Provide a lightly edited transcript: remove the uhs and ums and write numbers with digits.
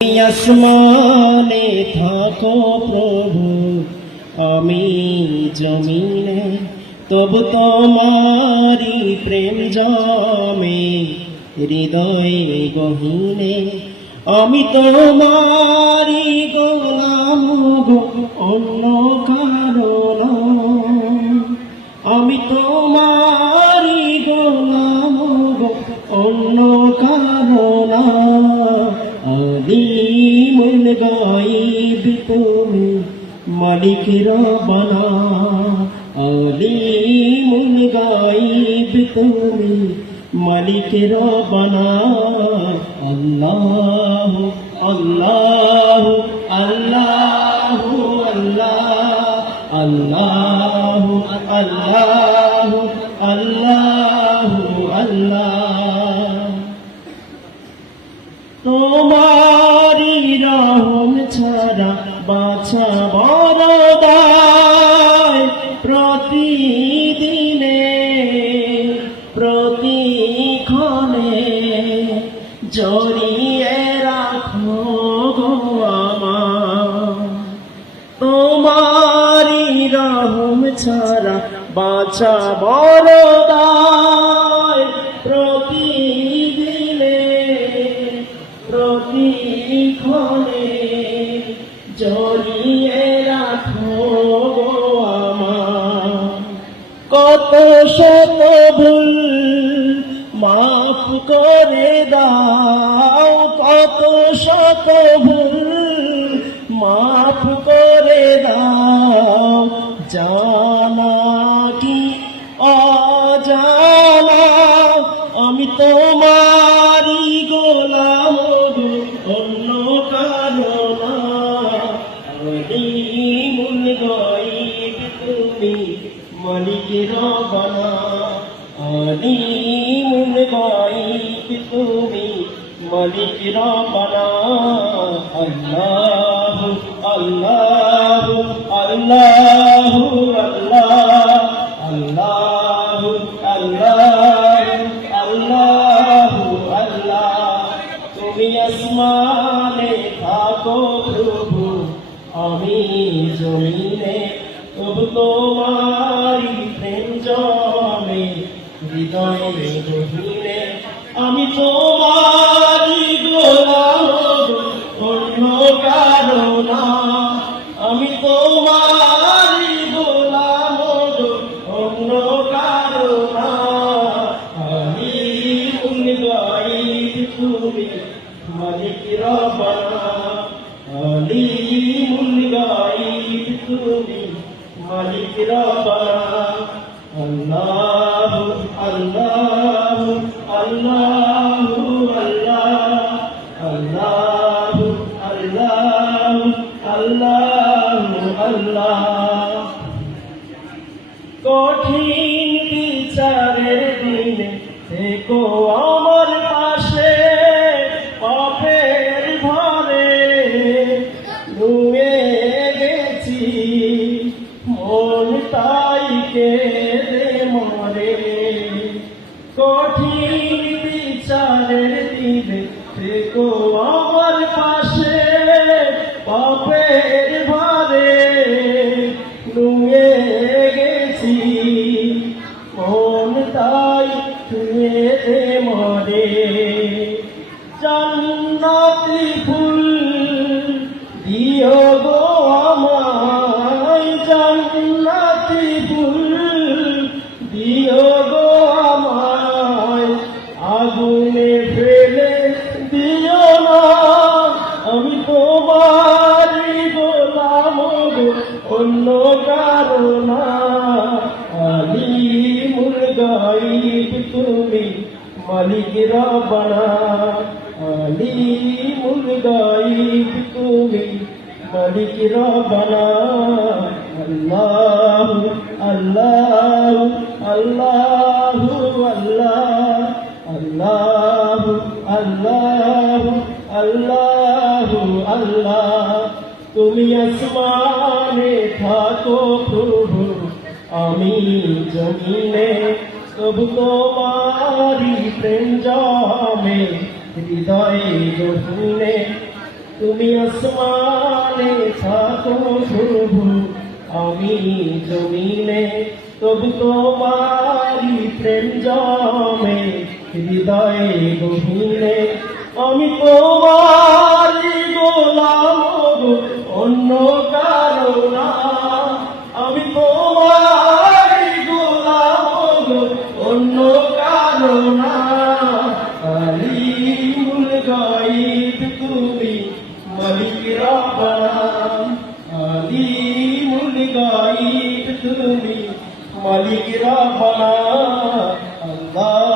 আসমানে থাকো প্রভু, আমি জমিনে, তবু তোমারি প্রেম জমে হৃদয়ে গহীনে। আমি তোমারি গোলাম গো, অন্য কারো নয়। আমি তোমারি গোলাম গো, অন্য কারো নয়। আলিমুল গায়ব তুমি, মালিক রব্বানা। আলিমুল গায়ব তুমি, মালিক রব্বানা। আল্লাহ আল্লাহ আল্লাহ আল্লাহ আল্লাহ আল্লাহ আল্লাহ। তোমারি রহম ছাড়া বাছা বড় দায়। প্রতিদিনে প্রতিক্ষণে জড়িয়ে রাখো গো আমার। তোমারি রহম ছাড়া বাছা বড় দায়। প্রতিদিনে প্রতিক্ষণে জড়িয়ে রাখো গো আমার। কত শত ভুল মাফ করে দাও, কত শত ভুল মাফ করে দাও। জানা কি অজানা, আমি তোমারি গোলাম গো, অন্য কারো না। আলিমুল গায়ব তুমি, মালিক রব্বানা। আলিমুল গায়ব তুমি, মালিক রব্বানা। আল্লাহ আল্লাহ আল্লাহ আল্লাহ আল্লাহ আল্লাহ আল্লাহ। তুমি আসমানে থাকো প্রভু, আমি জমিনে, তবু তোমারি প্রেম জমে হৃদয়ে গহীনে। আমি তোমারি গোলাম, অন্য কারো না। আমি তোমারি গোলাম, অন্য কারো না। আলিমুল গায়ব তুমি, মালিক রব্বানা। আলিমুল গায়ব তুমি, মালিক রব্বানা। আল্লাহ আল্লাহ আল্লাহ আল্লাহ আল্লাহ আল্লাহ আল্লাহ। কঠিন বিচারের দিনে থেকো আমার পাশে। পাপের ভারে নুয়ে গেছি, মন তাই কেঁদে মরে। কঠিন বিচারের দিনে থেকো আমার পাশে। পাপের ভারে নুয়ে গেছি, মন তাই কেঁদে মরে। জান্নাতি ফুল দিও গো আমায়, জান্নাতি ফুল দিও গো আমায়। আগুনে ফেলে দিও না, আমি তোমারি গোলাম গো, অন্য কারো না। আলিমুল গায়ব তুমি, মালিক রব্বানা। আলিমুল গায়ব তুমি, মালিক রব্বানা। আল্লাহ আল্লাহ আল্লাহ আল্লাহ আল্লাহ আল্লাহ আল্লাহ। তুমি আসমানে থাকো প্রভু, আমি জমিনে, তবু তোমারি প্রেম জমে হৃদয়ে গহীনে। তুমি আসমানে থাকো প্রভু আমি জমিনে তবু তোমারি প্রেম জমে হৃদয়ে গভীরে আমি তোমারি গোলাম গো, অন্য কারো না আমি তোমারি গোলাম গো, অন্য কারো না আলিমুল গায়ব তুমি মালিক রব্বানা আলিমুল গায়ব তুমি মালিক রব্বানা আল্লাহ